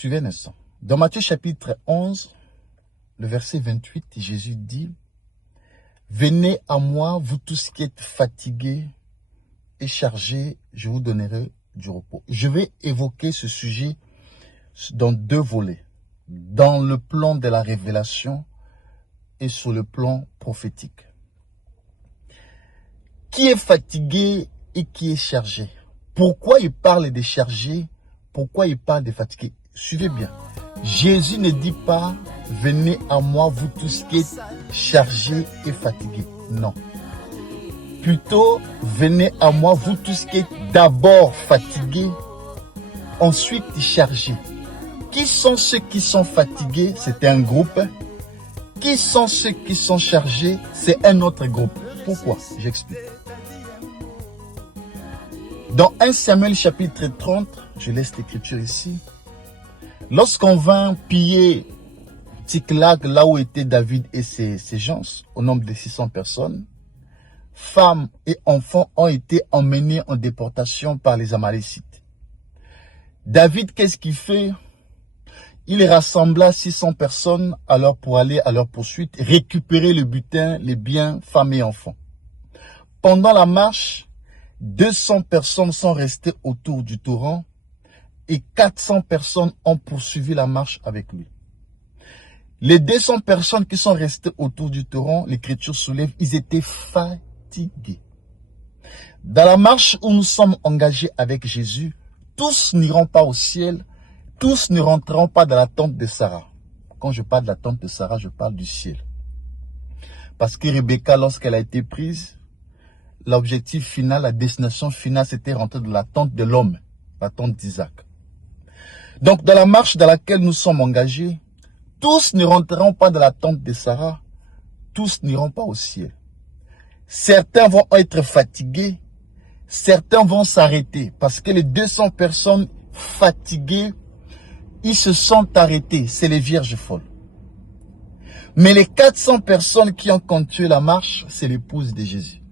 Suivez un instant. Dans Matthieu chapitre 11, le verset 28, Jésus dit, « Venez à moi, vous tous qui êtes fatigués et chargés, je vous donnerai du repos. » Je vais évoquer ce sujet dans deux volets. Dans le plan de la révélation et sur le plan prophétique. Qui est fatigué et qui est chargé? Pourquoi il parle des chargés? Pourquoi il parle des fatigués? Suivez bien. Jésus ne dit pas « Venez à moi, vous tous qui êtes chargés et fatigués ». Non. Plutôt, venez à moi, vous tous qui êtes d'abord fatigués, ensuite chargés. Qui sont ceux qui sont fatigués? C'est un groupe. Qui sont ceux qui sont chargés? C'est un autre groupe. Pourquoi? J'explique. Dans 1 Samuel chapitre 30, je laisse l'écriture ici. Lorsqu'on vint piller Tsiklag, là où étaient David et ses gens, au nombre de 600 personnes, femmes et enfants ont été emmenés en déportation par les Amalécites. David, qu'est-ce qu'il fait? Il rassembla 600 personnes alors pour aller à leur poursuite, récupérer le butin, les biens, femmes et enfants. Pendant la marche, 200 personnes sont restées autour du torrent et 400 personnes ont poursuivi la marche avec lui. Les 200 personnes qui sont restées autour du torrent, l'Écriture soulève, ils étaient fatigués. Dans la marche où nous sommes engagés avec Jésus, tous n'iront pas au ciel, tous ne rentreront pas dans la tente de Sarah. Quand je parle de la tente de Sarah, je parle du ciel. Parce que Rebecca, lorsqu'elle a été prise, l'objectif final, la destination finale, c'était rentrer dans la tente de l'homme, la tente d'Isaac. Donc, dans la marche dans laquelle nous sommes engagés, tous ne rentreront pas dans la tente de Sarah, tous n'iront pas au ciel. Certains vont être fatigués, certains vont s'arrêter, parce que les 200 personnes fatiguées, ils se sont arrêtés, c'est les vierges folles. Mais les 400 personnes qui ont continué la marche, c'est l'épouse de Jésus.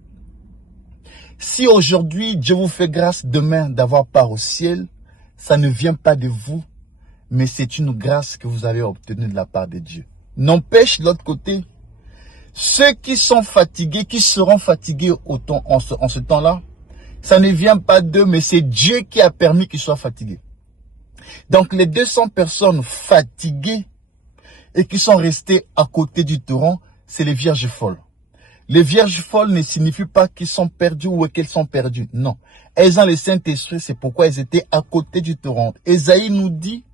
Si aujourd'hui, Dieu vous fait grâce demain d'avoir part au ciel, ça ne vient pas de vous, mais c'est une grâce que vous avez obtenue de la part de Dieu. N'empêche, de l'autre côté, ceux qui sont fatigués, qui seront fatigués en ce temps-là, ça ne vient pas d'eux, mais c'est Dieu qui a permis qu'ils soient fatigués. Donc les 200 personnes fatiguées et qui sont restées à côté du torrent, c'est les vierges folles. Les vierges folles ne signifient pas qu'ils sont perdus ou qu'elles sont perdues. Non. Elles ont le Saint-Esprit, c'est pourquoi elles étaient à côté du torrent. Ésaïe nous dit,